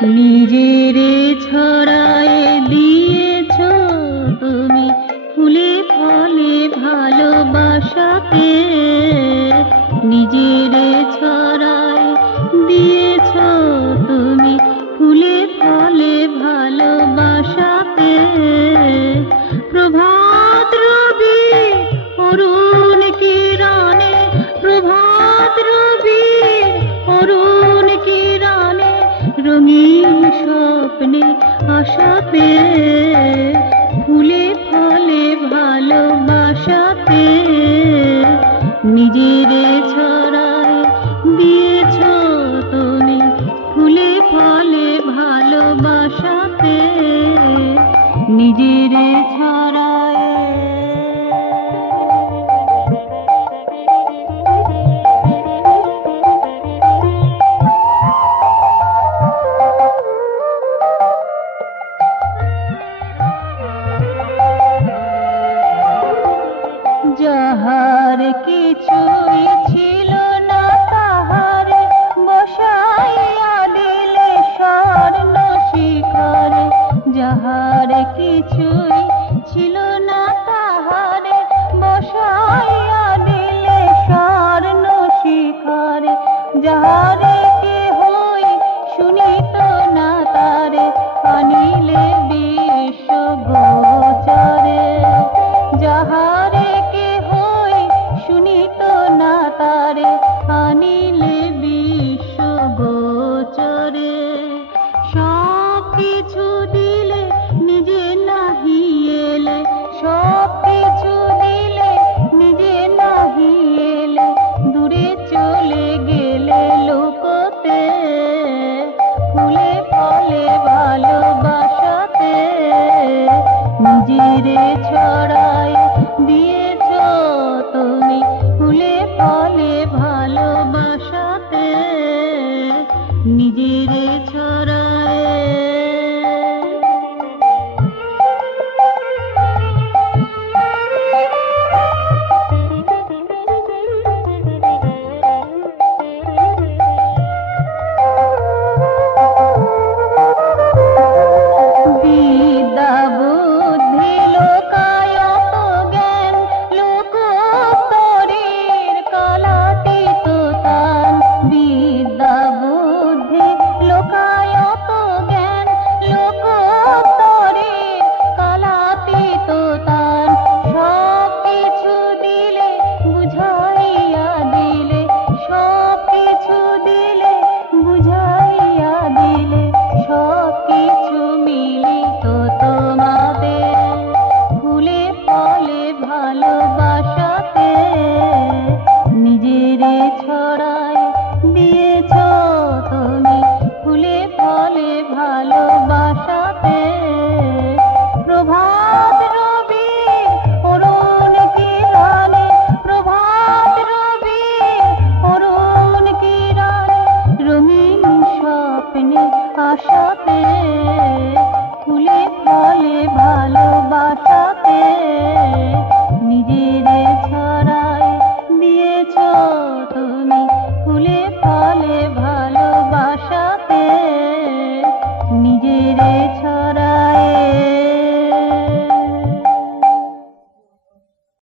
নিজেরে ছড়ায় দিয়েছ তুমি ফুলে ফলে ভালোবাসাকে, নিজেরে ছড়ায় দিয়েছ তুমি ফুলে ফলে ভালোবাসাকে। প্রভাত রবি অরুণ কিরণে, প্রভাত রবি অরুণ কিরণে রঙিন স্বপ্নে আশা পেয়ে ফুলে ফলে ভালোবাসাতে নিজেরে ছড়ায় দিয়েছ তুমি ফুলে ফলে ভালোবাসাতে নিজেরে ছড়ায়। যাহার কিছুই ছিল না তাহারে বসাইয়া দিলে স্বর্ণ শিখরে, যাহার কিছুই ছিল না তাহারে বসাইয়া দিলে স্বর্ণ শিখরে, যাহারে কেহই শুনিত না তারে আনিলে বিশ্ব গোচরে, যাহারে শুনিত না তারে আনিলে বিশ্ব গোচরে। সব কিছু দিলে নিজে নাহি এলে, সব কিছু দিলে নিজে নাহি এলে দূরে চলে গেলে লোকতে ফুলে ফলে ভালোবাসাতে নিজেরে ছড়ায় দিয়েছ তুমি ফুলে ফলে ভালোবাসাতে নিজেরে ছড়ায়। বিদ্যা বুদ্ধি লোকায়ত জ্ঞান লোকোত্তরের কালাতীত তান, বিদ্যা বুদ্ধি লোকায়ত জ্ঞান লোকোত্তরের কালাতীত তান। সব কিছু দিলে বুঝাইয়া দিলে, সব কিছু দিলে বুঝাইয়া দিলে সব কিছু মিলিত তোমাদের ফুলে ফলে ভালোবাসাতে নিজেরে ছড়ায় দিয়েছ তুমি ফুলে ফলে ভালোবাসাতে। প্রভাত রবি অরুণ কিরণে, প্রভাত রবি অরুণ কিরণে রঙিন স্বপ্নে আশাতে ফুলে ফলে ভালোবাসাতে।